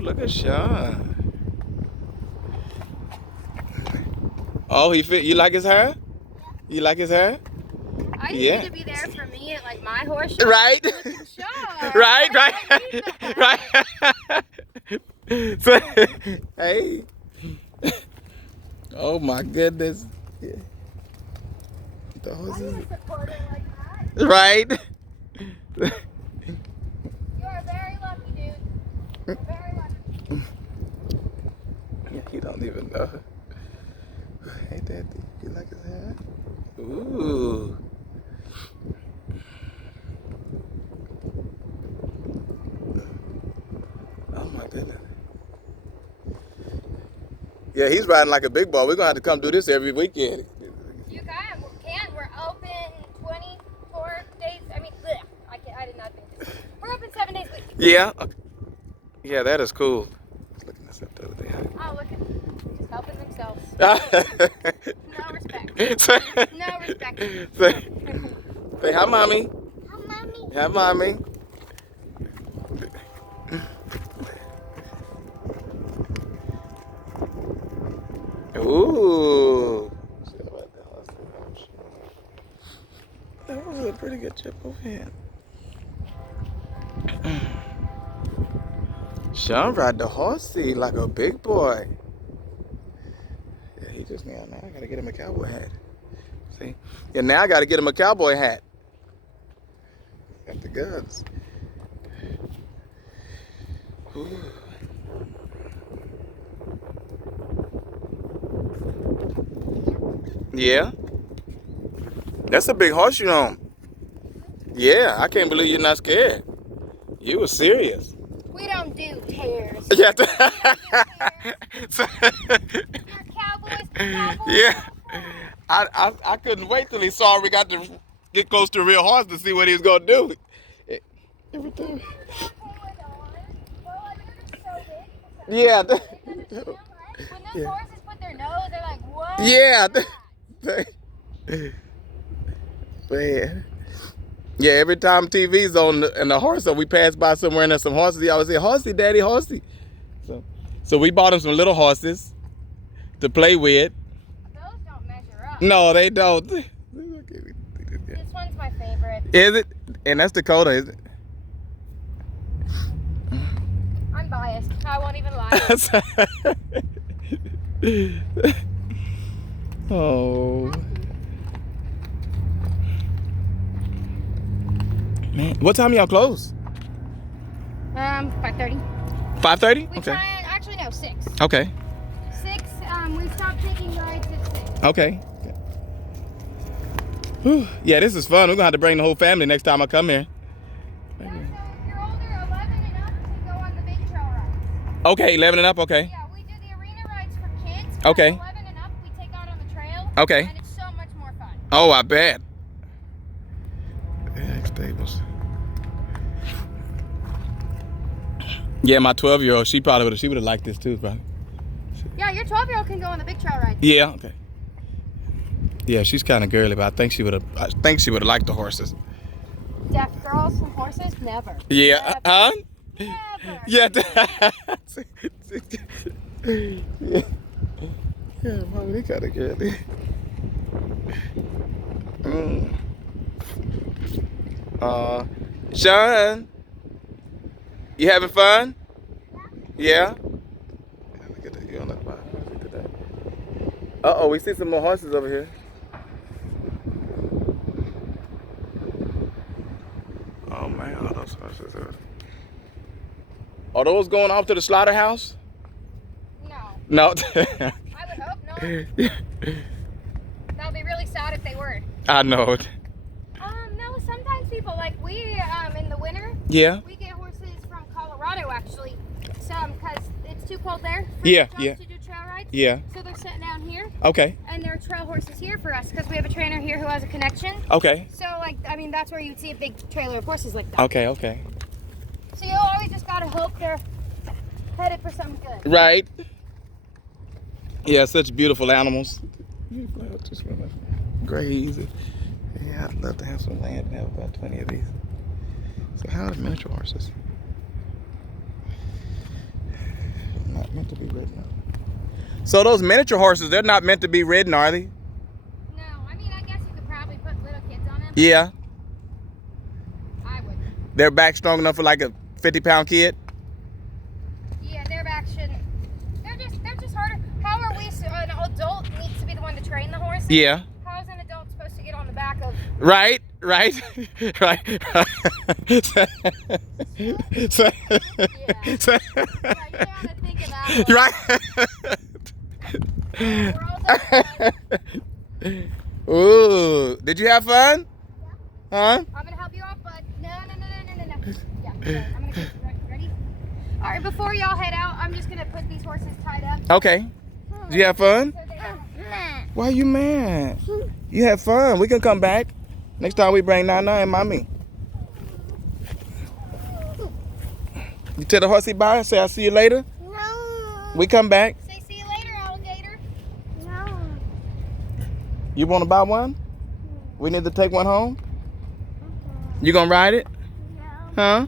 look at Sean. Oh, he fit. You like his hair? You like his hair? I just need to be there for me at like my horse show. Right. Sure. Right. So, hey. Oh my goodness. Yeah. The horses. Like right. you are very lucky, dude. You're very lucky. Yeah, he don't even know. Ain't that? You like his hair? Ooh. Oh my goodness. Yeah, he's riding like a big boy. We're gonna have to come do this every weekend. You can. We're open 24 days. I mean, bleh, I did not think this. We're open 7 days a week. Yeah. Okay. Yeah, that is cool. I was looking this up the other day. Oh, look at them. Just helping themselves. No respect. No respect. Say hi, mommy. Hi, mommy. Hi, mommy. Ooh. That was a pretty good chip over here. Sean ride the horsey like a big boy. Yeah, he just now I gotta get him a cowboy hat. See? Yeah, now I gotta get him a cowboy hat. Got the guns. Ooh. Yeah. That's a big horse you on. Yeah, I can't believe you're not scared. You were serious. We don't do tears. Yeah. You're cowboys. Yeah. I couldn't wait till he saw we got to get close to a real horse to see what he was gonna do. Everything. Yeah. When those horses put their nose, they're like, what? Yeah. Man. Yeah, every time TV's on and the horse, so we pass by somewhere and there's some horses, he always say, horsey, daddy, horsey. So we bought him some little horses to play with. Those don't measure up. No, they don't. This one's my favorite. Is it? And that's Dakota, is it? I'm biased. I won't even lie. Oh. Man, what time y'all close? 5:30. 5:30? We Okay. actually no, 6. Okay. 6. We stopped taking rides at 6. Okay. Whew. Yeah, this is fun. We're gonna have to bring the whole family next time I come here. Yeah, so if you're older, 11 and up, we go on the big trail rides. Okay, 11 and up. Okay. Yeah, we do the arena rides for kids. Okay. 11 and up, we take out on the trail. Okay. And it's so much more fun. Oh, I bet. Yeah, stables. Yeah, my 12-year-old, she would have liked this too, probably. Yeah, your 12-year-old can go on the big trail ride. Yeah, okay. Yeah, she's kind of girly, but I think she would have liked the horses. Deaf girls and horses, never. Yeah, Never. huh? Never. Yeah. Yeah, probably they kind of girly. Sean, you having fun? Yeah. Look at that. You on that fire. Look at that. Uh-oh, we see some more horses over here. Oh man, all those horses are those going off to the slaughterhouse? No. No. I would hope not. That would be really sad if they were. I know it. No, sometimes people, like we, in the winter, Yeah. we get horses from Colorado, actually. Because it's too cold there for Yeah, the yeah. to do trail rides. Yeah. So they're sitting down here, Okay. and there are trail horses here for us, because we have a trainer here who has a connection. Okay. So, like, I mean, that's where you'd see a big trailer of horses like that. Okay. Okay. So you always just gotta hope they're headed for something good. Right. Yeah, such beautiful animals. Just graze. Yeah, I'd love to have some land and have about 20 of these. So how are the miniature horses? to be ridden. So those miniature horses, they're not meant to be ridden, are they? No, I mean, I guess you could probably put little kids on them. Yeah. I would. Their back strong enough for like a 50-pound kid? Yeah, their back shouldn't. They're just harder. How are we? An adult needs to be the one to train the horses. Yeah. How is an adult supposed to get on the back of? Right. Right. Yeah. So- Yeah, you gotta think about it. right. We're all done. Ooh, did you have fun? Huh? I'm gonna help you out, but no. Yeah, okay, I'm gonna get you ready. All right, before y'all head out, I'm just gonna put these horses tied up. Okay. Did you have fun? So they don't. Why are you mad? You had fun. We can come back. Next time we bring Nana and Mommy. You tell the horsey bye? Say I'll see you later? No. We come back. Say see you later, alligator. No. You want to buy one? We need to take one home? You gonna ride it? No. Huh?